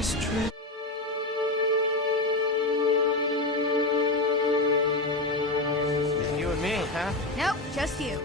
Astrid. You and me, huh? Nope, just you.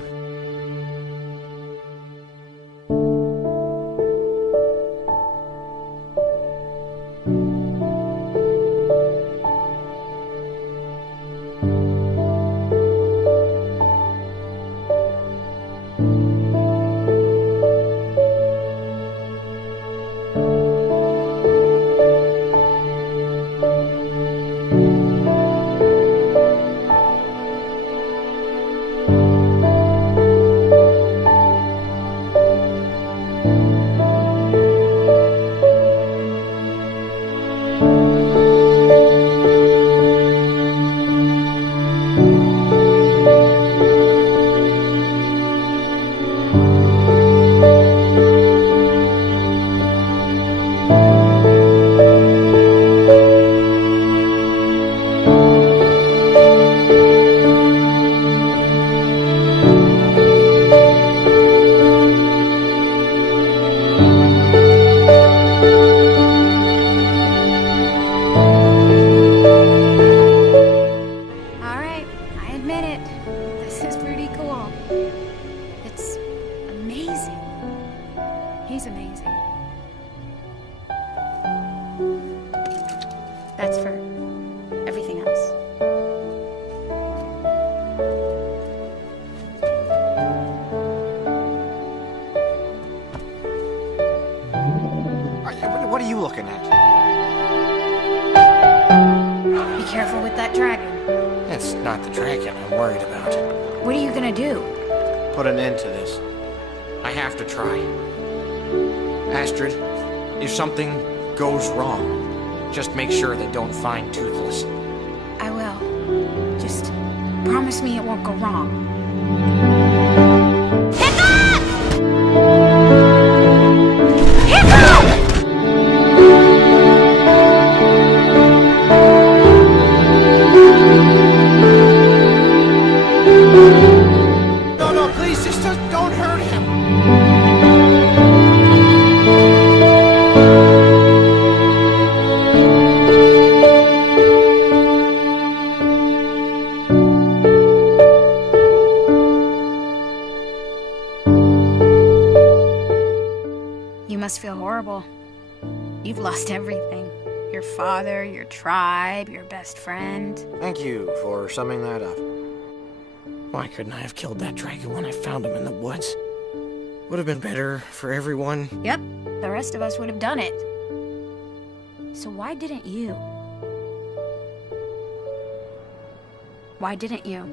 He's amazing. That's for everything else. What are you looking at? Be careful with that dragon. It's not the dragon I'm worried about. What are you gonna do? Put an end to this. I have to try. Astrid, if something goes wrong, just make sure they don't find Toothless. I will. Just promise me it won't go wrong. Hiccup! Hiccup! No, please, just don't hurt him. You must feel horrible. You've lost everything. Your father, your tribe, your best friend. Thank you for summing that up. Why couldn't I have killed that dragon when I found him in the woods? Would have been better for everyone. Yep, the rest of us would have done it. So why didn't you? Why didn't you?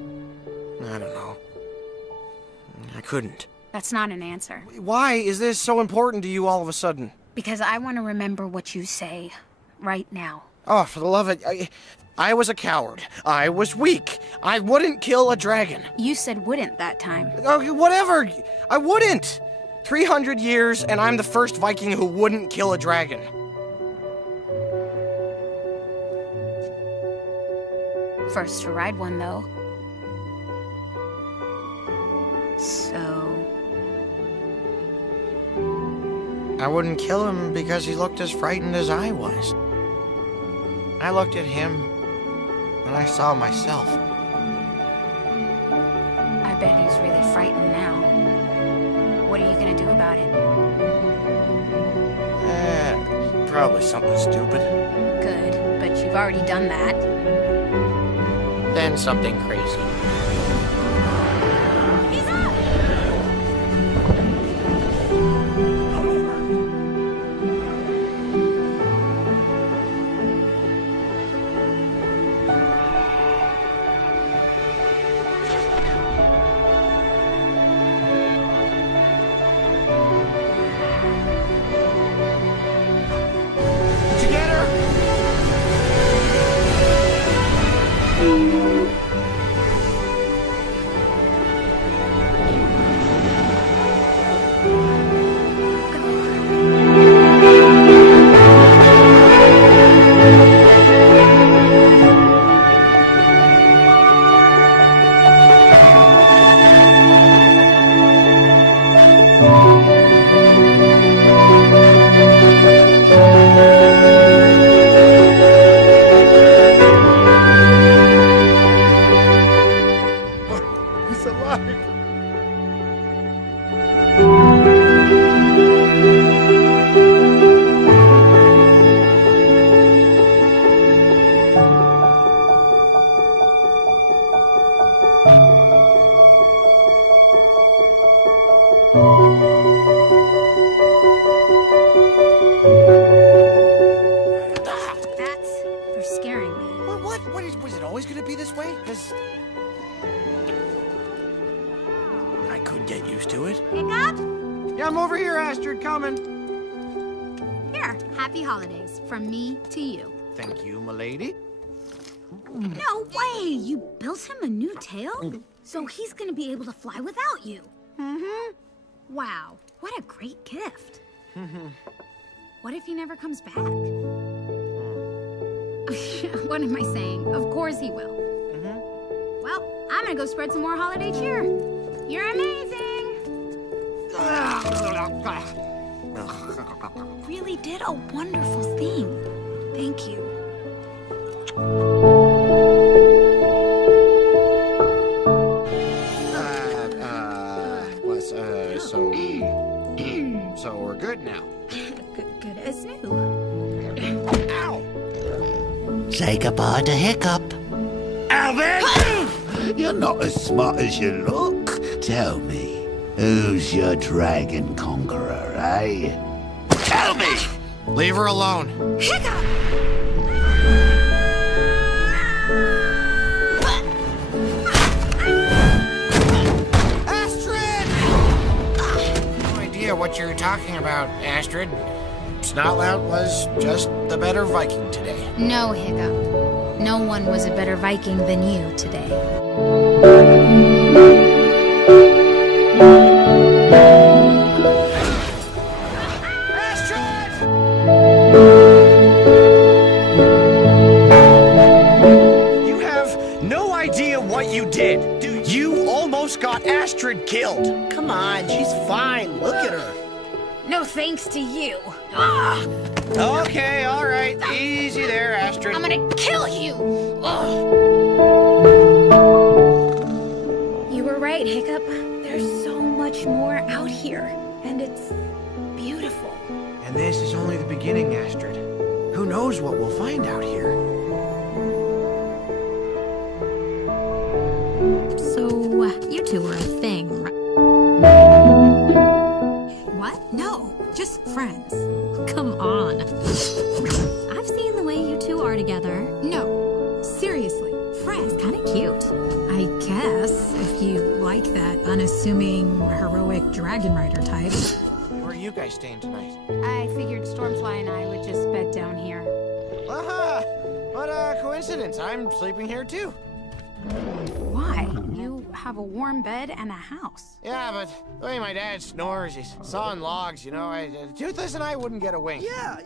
I don't know. I couldn't. That's not an answer. Why is this so important to you all of a sudden? Because I want to remember what you say right now. Oh, for the love of it, I was a coward. I was weak. I wouldn't kill a dragon. You said wouldn't that time. Okay, whatever. I wouldn't. 300 years, and I'm the first Viking who wouldn't kill a dragon. First to ride one, though. So... I wouldn't kill him because he looked as frightened as I was. I looked at him, and I saw myself. I bet he's really frightened now. What are you gonna do about it? Probably something stupid. Good, but you've already done that. Then something crazy. He's up! Did you get her? Astrid coming. Here, happy holidays from me to you. Thank you, m'lady. No way! You built him a new tail? So he's gonna be able to fly without you. Mm-hmm. Wow, what a great gift. What if he never comes back? What am I saying? Of course he will. Well, I'm gonna go spread some more holiday cheer. You're amazing! Really did a wonderful thing. Thank you. So we're good now. Good as new. Ow! Say goodbye to Hiccup. Alvin! You're not as smart as you look. Tell me, who's your dragon conqueror, eh? Tell me! Leave her alone. Hiccup! Astrid! No idea what you're talking about, Astrid. Snotlout was just the better Viking today. No, Hiccup. No one was a better Viking than you today. Astrid! You have no idea what you did. Dude, you almost got Astrid killed. Come on, she's fine. Look at her. No thanks to you. Okay, all right. Easy there, Astrid. I'm gonna kill you! You were right, Hiccup. There's so much more out here, and it's beautiful. And this is only the beginning, Astrid. Who knows what we'll find out here? So, you two were a thing, right? What? No, just friends. Come on. I've seen the way you two are together. No, seriously, friends. Kind of cute. I guess, if you like that unassuming, heroic dragon rider type. Where are you guys staying tonight? I figured Stormfly and I would just bed down here. Aha! What a coincidence. I'm sleeping here too. Why? You have a warm bed and a house. Yeah, but the way my dad snores, he's sawing logs, you know. Toothless and I wouldn't get a wink. Yeah.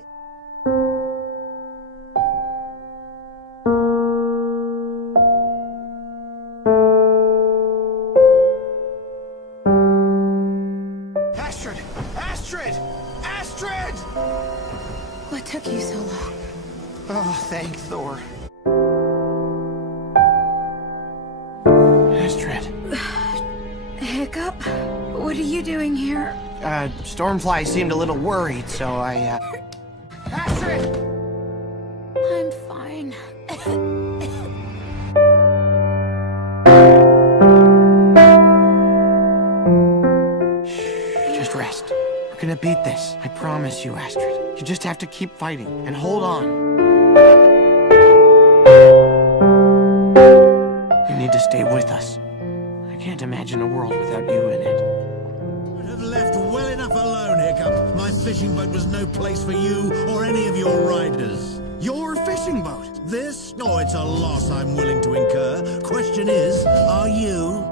Astrid! Astrid! Astrid! What took you so long? Oh, thank Thor. Astrid. Hiccup? What are you doing here? Stormfly seemed a little worried, so I, Astrid! I'm fine. Just rest. We're gonna beat this. I promise you, Astrid. You just have to keep fighting and hold on. You need to stay with us. I can't imagine a world without you in it. Have left well enough alone, Hiccup. My fishing boat was no place for you or any of your riders. Your fishing boat? This? Oh, it's a loss I'm willing to incur. Question is, are you?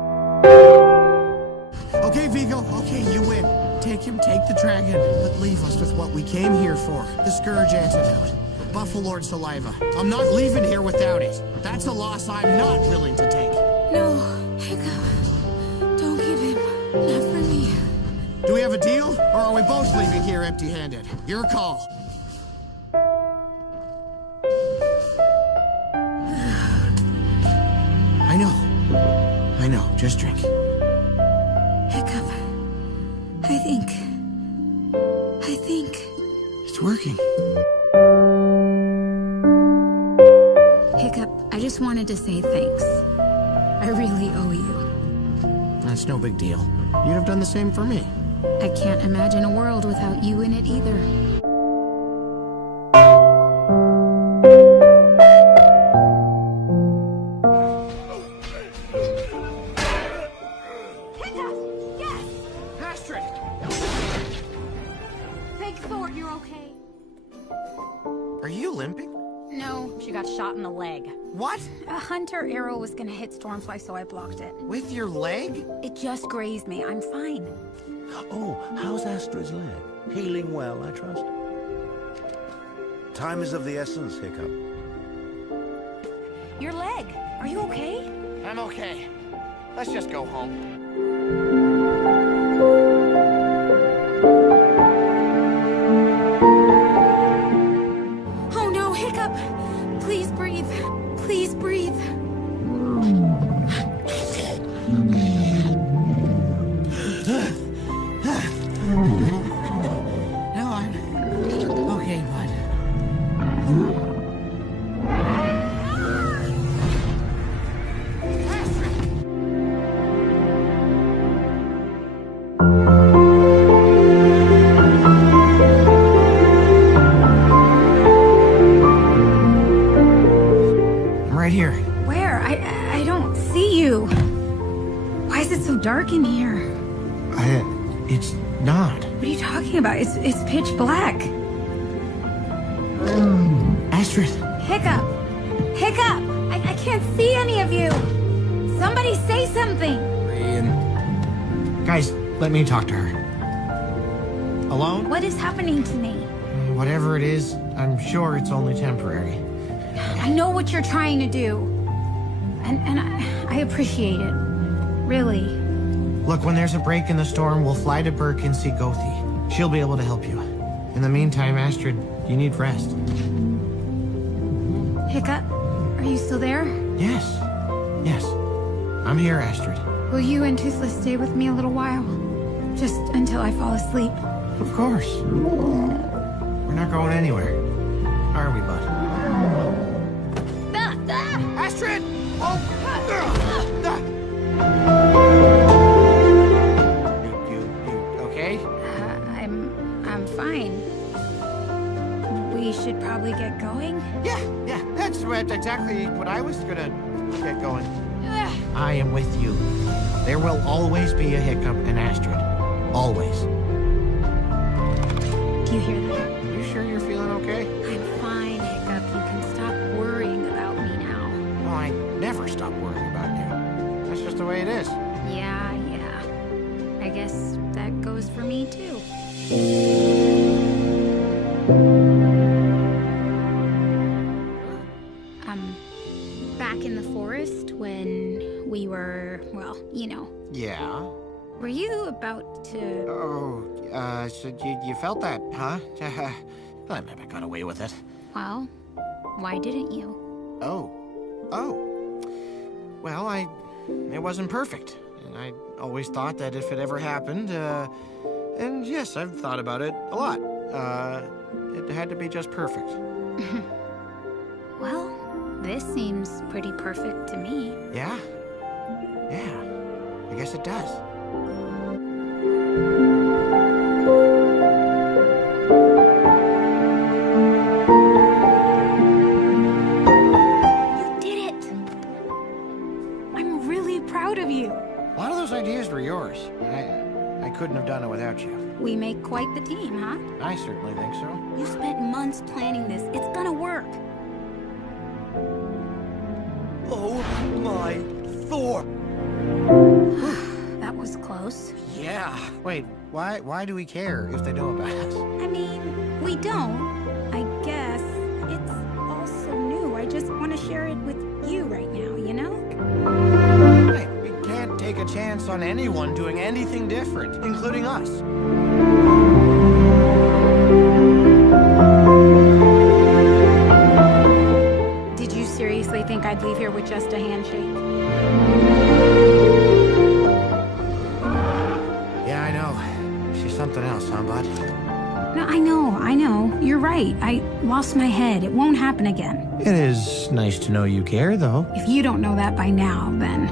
Okay, Vigo. Okay, you win. Take him, take the dragon, but leave us with what we came here for. The Scourge antidote. Buffalord saliva. I'm not leaving here without it. That's a loss I'm not willing to take. No, Hiccup. Don't give him. Not for me. Do we have a deal, or are we both leaving here empty-handed? Your call. I know. Just drink. Hiccup. I think. It's working. Hiccup, I just wanted to say thanks. I really owe you. That's no big deal. You'd have done the same for me. I can't imagine a world without you in it either. Big Thor, you're okay. Are you limping? No, she got shot in the leg. What? A hunter arrow was gonna hit Stormfly, so I blocked it. With your leg? It just grazed me. I'm fine. Oh, how's Astrid's leg? Healing well, I trust? Time is of the essence, Hiccup. Your leg. Are you okay? I'm okay. Let's just go home. Oh no, Hiccup! Please breathe. Please breathe. No, I'm okay, bud. I'm right here. Where? I don't see you. Why is it so dark in here? It's not. What are you talking about? It's pitch black. Astrid. Hiccup! Hiccup! I can't see any of you! Somebody say something! Guys, let me talk to her. Alone? What is happening to me? Whatever it is, I'm sure it's only temporary. I know what you're trying to do. And I appreciate it. Really. Look, when there's a break in the storm, we'll fly to Burke and see Gothi. She'll be able to help you. In the meantime, Astrid, you need rest. Hiccup, are you still there? Yes. Yes. I'm here, Astrid. Will you and Toothless stay with me a little while? Just until I fall asleep. Of course. We're not going anywhere. Are we, bud? Astrid! Oh! You okay? I'm fine. We should probably get going. Yeah, that's exactly what I was gonna get going. I am with you. There will always be a Hiccup and Astrid. Always. Do you hear that? You sure you're feeling okay? I'm fine, Hiccup. You can stop worrying about me now. Well, I never stop worrying about you. That's just the way it is. Yeah. I guess that goes for me, too. Back in the forest when we were, well, you know. Yeah? Were you about to... Oh, so you felt that, huh? I maybe got away with it. Well, why didn't you? Oh. Well, it wasn't perfect. And I always thought that if it ever happened, and yes, I've thought about it a lot. It had to be just perfect. Well, this seems pretty perfect to me. Yeah? Yeah. I guess it does. You did it! I'm really proud of you. A lot of those ideas were yours. I couldn't have done it without you. We make quite the team, huh? I certainly think so. You spent months planning this. It's gonna work. Oh my Thor! That was close. Yeah. Wait, why do we care if they know about us? I mean, we don't. I guess it's all so new. I just want to share it with you right now, you know? Hey, we can't take a chance on anyone doing anything different, including us. Did you seriously think I'd leave here with just a handshake? Yeah, I know. She's something else, huh, bud? No, I know. You're right. I lost my head. It won't happen again. It is nice to know you care, though. If you don't know that by now, then...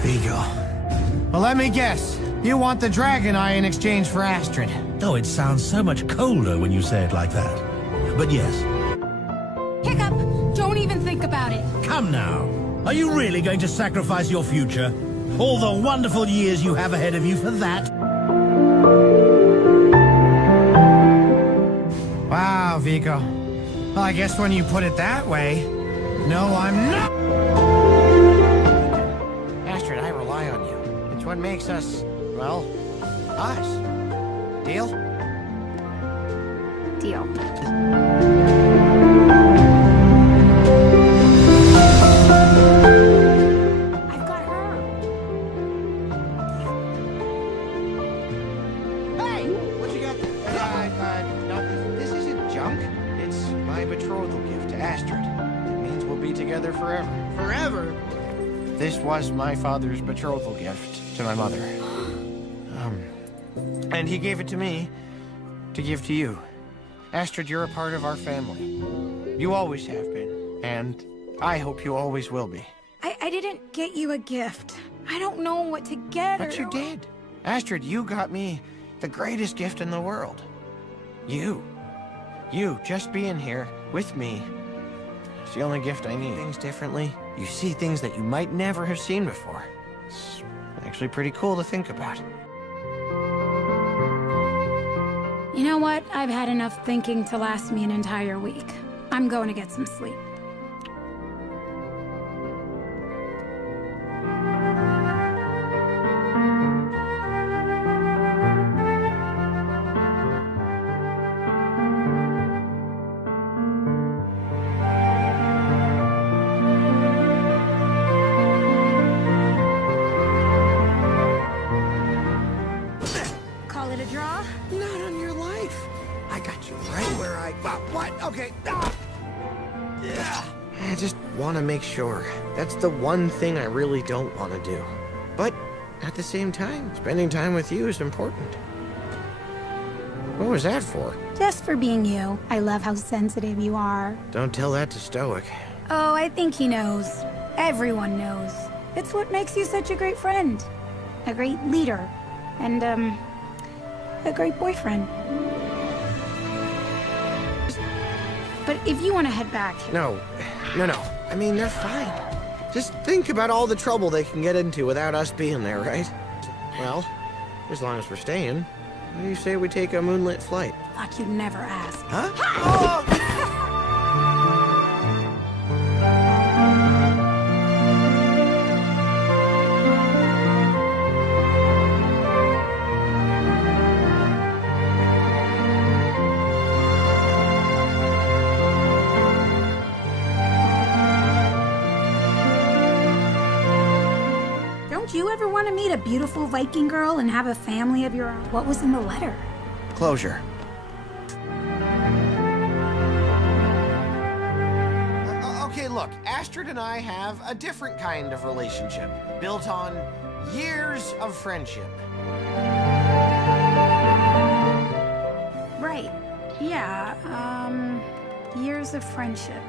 Vigo. Well, let me guess. You want the dragon eye in exchange for Astrid. Oh, it sounds so much colder when you say it like that. But yes. Hiccup! Don't even think about it. Come now. Are you really going to sacrifice your future? all the wonderful years you have ahead of you for that. Wow, Vico. Well, I guess when you put it that way, no, I'm not. Astrid, I rely on you. It's what makes us, well, us. Deal? Deal. I've got her. Hey, what you got there? No, this isn't junk. It's my betrothal gift to Astrid. It means we'll be together forever. Forever? This was my father's betrothal gift to my mother. And he gave it to me to give to you. Astrid, you're a part of our family. You always have been, and I hope you always will be. I didn't get you a gift. I don't know what to get But you did. Astrid, you got me the greatest gift in the world. You. You just being here with me. It's the only gift I need. Things differently. You see things that you might never have seen before. It's actually pretty cool to think about. You know what? I've had enough thinking to last me an entire week. I'm going to get some sleep. Call it a draw? Not on your life. I got you right where I... What? Okay. Ah! Yeah. I just want to make sure. That's the one thing I really don't want to do. But at the same time, spending time with you is important. What was that for? Just for being you. I love how sensitive you are. Don't tell that to Stoic. Oh, I think he knows. Everyone knows. It's what makes you such a great friend. A great leader. And, a great boyfriend. But if you want to head back... No. I mean, they're fine. Just think about all the trouble they can get into without us being there, right? Well, as long as we're staying, what do you say we take a moonlit flight? Like you'd never ask. Huh? Oh! Don't you ever want to meet a beautiful Viking girl and have a family of your own? What was in the letter? Closure. Okay, look, Astrid and I have a different kind of relationship, built on years of friendship. Right. Yeah, years of friendship.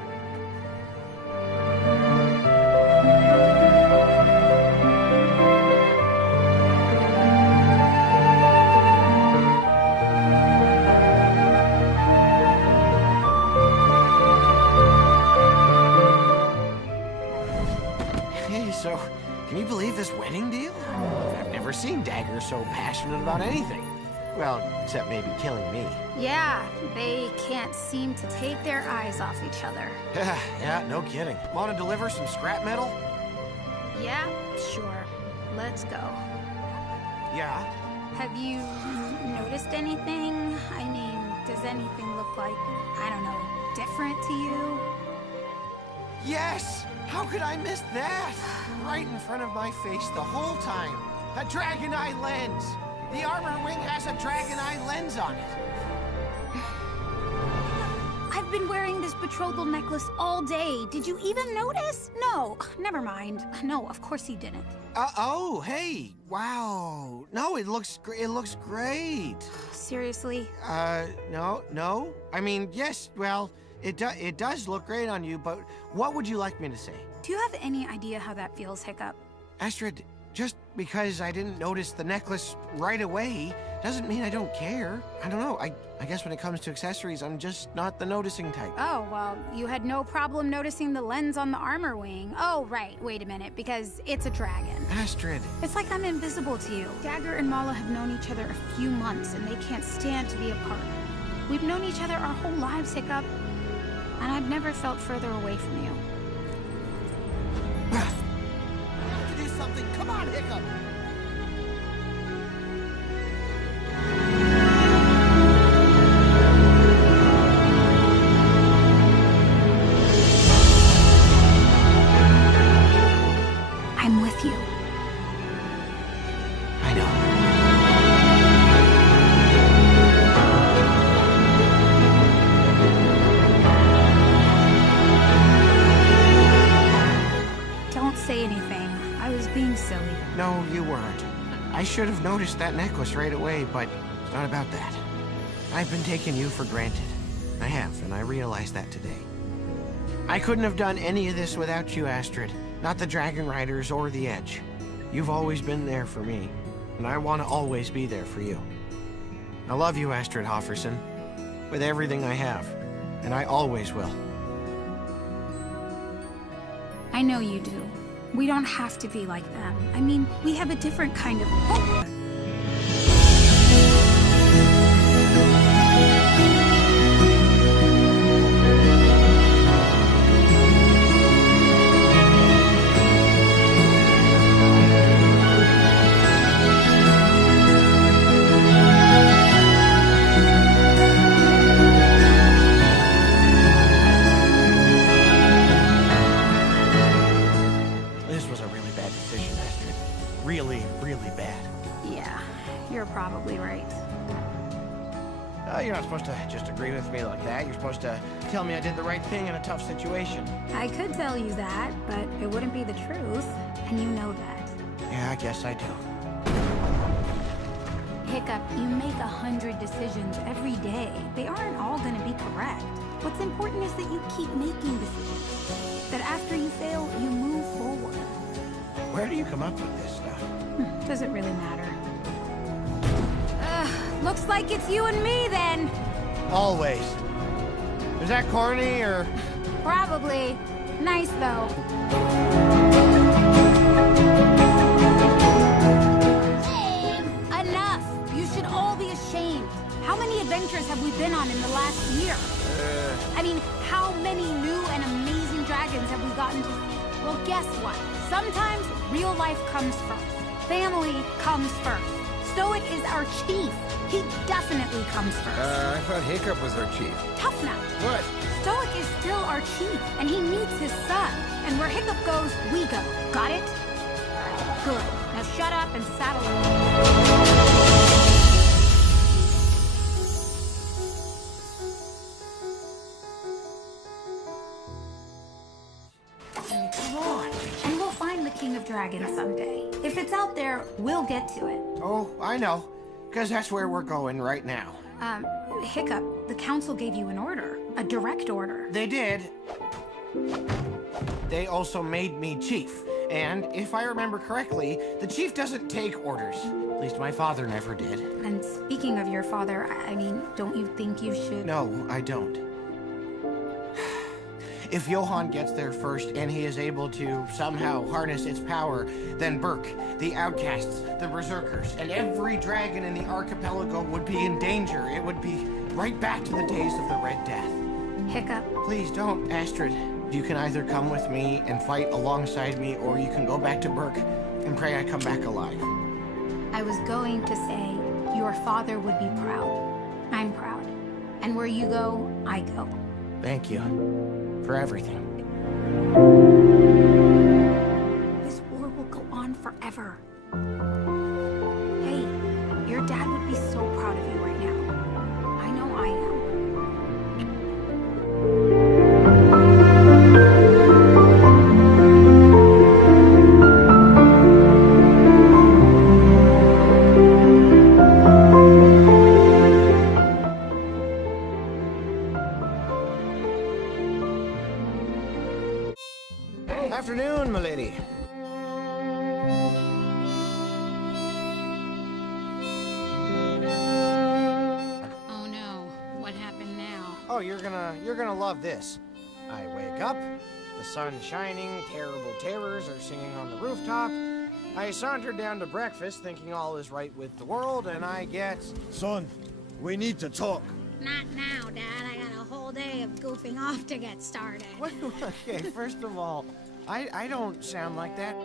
So, can you believe this wedding deal? I've never seen Dagger so passionate about anything. Well, except maybe killing me. Yeah, they can't seem to take their eyes off each other. Yeah, no kidding. Want to deliver some scrap metal? Yeah, sure. Let's go. Yeah. Have you noticed anything? I mean, does anything look like, I don't know, different to you? Yes! How could I miss that? Right in front of my face the whole time. A dragon eye lens! The armor wing has a dragon eye lens on it. I've been wearing this betrothal necklace all day. Did you even notice? No, never mind. No, of course you didn't. Oh, hey, wow. No, it looks great. Seriously? No. I mean, yes, well, it does look great on you, but what would you like me to say? Do you have any idea how that feels, Hiccup? Astrid, just because I didn't notice the necklace right away doesn't mean I don't care. I don't know, I guess when it comes to accessories, I'm just not the noticing type. Oh, well, you had no problem noticing the lens on the armor wing. Oh, right, wait a minute, because it's a dragon. Astrid. It's like I'm invisible to you. Dagger and Mala have known each other a few months, and they can't stand to be apart. We've known each other our whole lives, Hiccup, and I've never felt further away from you. To do something. Come on, Hiccup. I'm with you. I know. Don't say anything. I was being silly. No, you weren't. I should have noticed that necklace right away, but it's not about that. I've been taking you for granted. I have, and I realized that today. I couldn't have done any of this without you, Astrid. Not the Dragon Riders or the Edge. You've always been there for me, and I want to always be there for you. I love you, Astrid Hofferson, with everything I have, and I always will. I know you do. We don't have to be like them. I mean, we have a different kind of... Oh! Probably right. You're not supposed to just agree with me like that. You're supposed to tell me I did the right thing in a tough situation. I could tell you that, but it wouldn't be the truth, and you know that. Yeah, I guess I do. Hiccup, you make 100 decisions every day. They aren't all gonna be correct. What's important is that you keep making decisions. That after you fail, you move forward. Where do you come up with this stuff? Does it really matter? Looks like it's you and me, then. Always. Is that corny, or...? Probably. Nice, though. Enough! You should all be ashamed. How many adventures have we been on in the last year? I mean, how many new and amazing dragons have we gotten to see? Well, guess what? Sometimes real life comes first. Family comes first. Stoic is our chief. He definitely comes first. I thought Hiccup was our chief. Tough nut. What? Stoic is still our chief, and he needs his son. And where Hiccup goes, we go. Got it? Good. Now shut up and saddle up. Come on. And we'll find the King of Dragons someday. If it's out there, we'll get to it. Oh, I know. Because that's where we're going right now. Hiccup, the council gave you an order. A direct order. They did. They also made me chief. And if I remember correctly, the chief doesn't take orders. At least my father never did. And speaking of your father, I mean, don't you think you should... No, I don't. If Johann gets there first and he is able to somehow harness its power, then Berk, the outcasts, the berserkers, and every dragon in the archipelago would be in danger. It would be right back to the days of the Red Death. Hiccup. Please don't, Astrid. You can either come with me and fight alongside me, or you can go back to Berk and pray I come back alive. I was going to say, your father would be proud. I'm proud. And where you go, I go. Thank you for everything. This war will go on forever. Hey, your dad would be so proud of you right now. I know I am. Afternoon, milady. Oh no, what happened now? Oh, you're gonna love this. I wake up, the sun's shining, terrible terrors are singing on the rooftop. I sauntered down to breakfast thinking all is right with the world, and I get... Son, we need to talk. Not now, Dad. I got a whole day of goofing off to get started. Okay, first of all, I don't sound like that.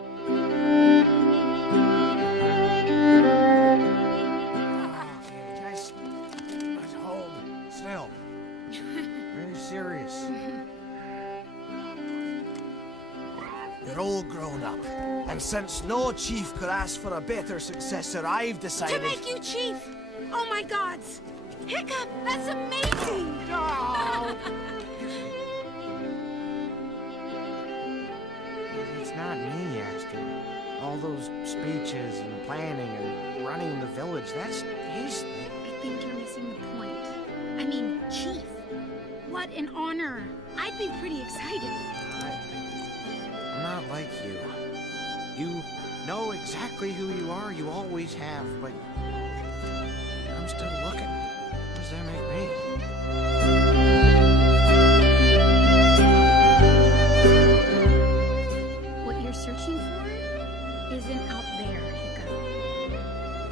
Okay, just at home, still. Very serious. You're all grown up, and since no chief could ask for a better successor, I've decided... To make you chief! Oh my gods! Hiccup, that's amazing! No! It's not me, Astrid. All those speeches and planning and running the village, that's his thing. I think you're missing the point. I mean, chief. What an honor. I'd be pretty excited. I'm not like you. You know exactly who you are, you always have, but I'm still looking. What does that make me? What you're searching for isn't out there, Hiccup.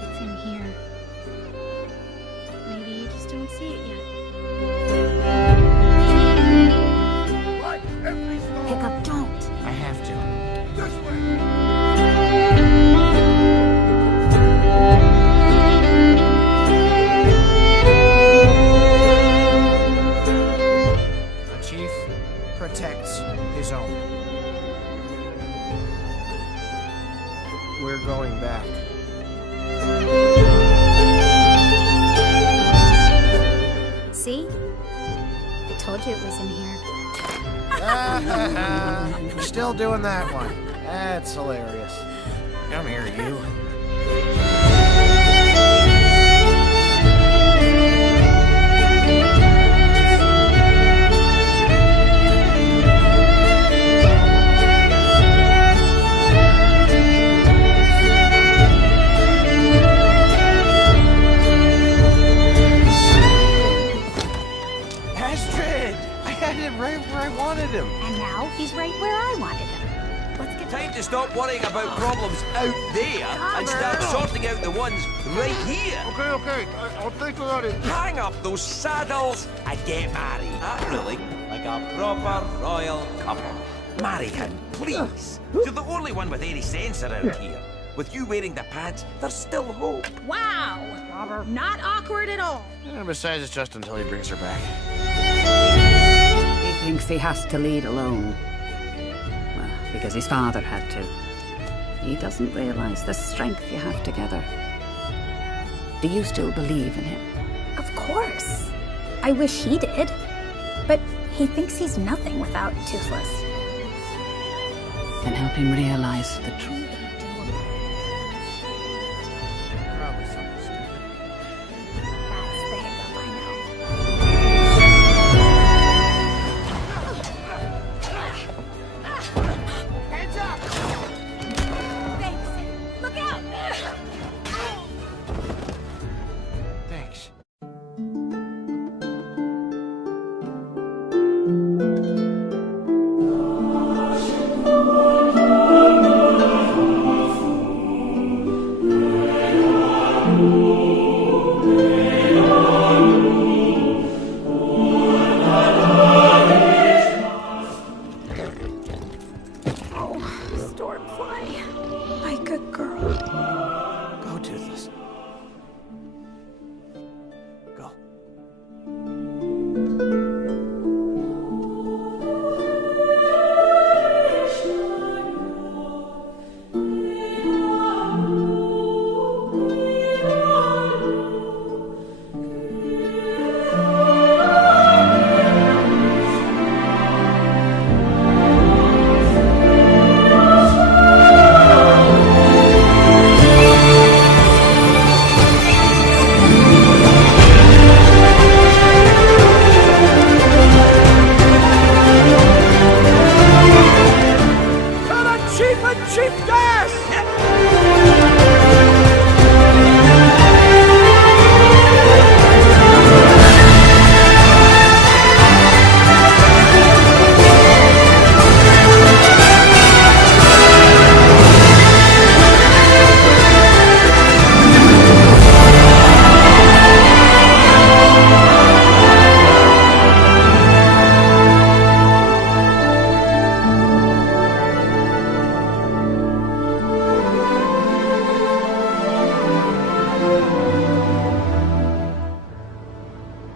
It's in here. Maybe you just don't see it yet. What? Hiccup, don't! I have to. This way! A chief protects his own. We're going back. See? I told you it was in here. Still doing that one. That's hilarious. Come here, you. Astrid! I had him right where I wanted him. And now he's right where I wanted him. Let's get Time to stop worrying about problems out there and start sorting out the ones right here. Okay, I'll think about it. Hang up those saddles and get married. Really, like a proper royal couple. Marry him, please. You're the only one with any sense around here. With you wearing the pads, there's still hope. Wow! Not awkward at all. And besides, it's just until he brings her back. He thinks he has to lead alone. Well, because his father had to. He doesn't realize the strength you have together. Do you still believe in him? Of course. I wish he did. But he thinks he's nothing without Toothless. Then help him realize the truth. Probably something stupid. That's the Hiccup I know. Hands up! Thanks. Look out! Thanks. Stormfly. My good girl. Go, Toothless. Go.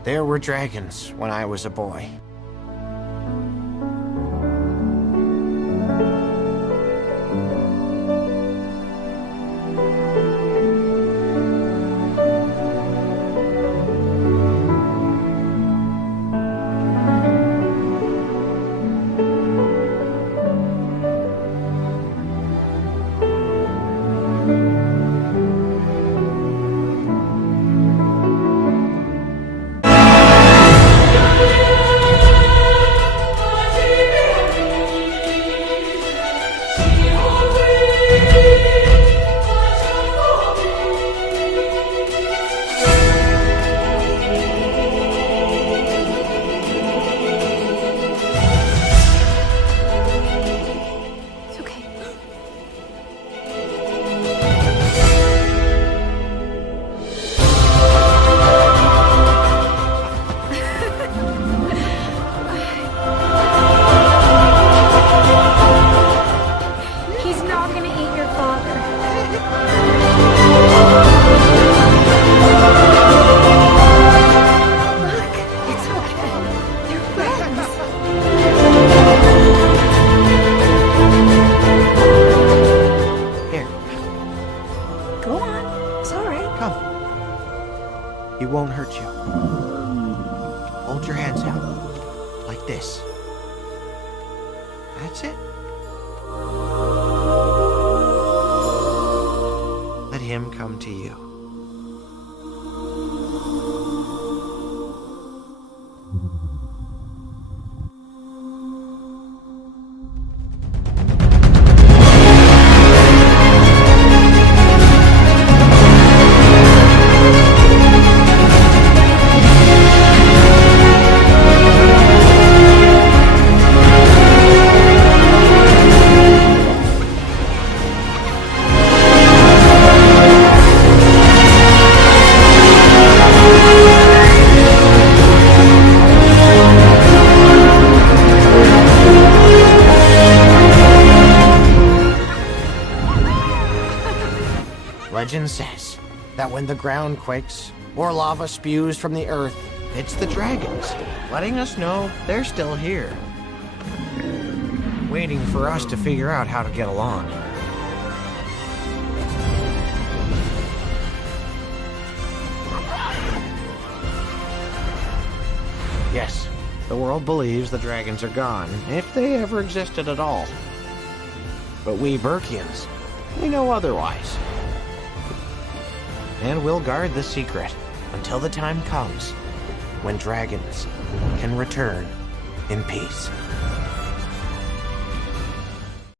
There were dragons when I was a boy. He won't hurt you. Hold your hands out. Like this. That's it. Let him come to you. Legend says that when the ground quakes or lava spews from the earth, it's the dragons, letting us know they're still here, waiting for us to figure out how to get along. Yes, the world believes the dragons are gone, if they ever existed at all. But we Burkians, we know otherwise. And we'll guard the secret until the time comes when dragons can return in peace.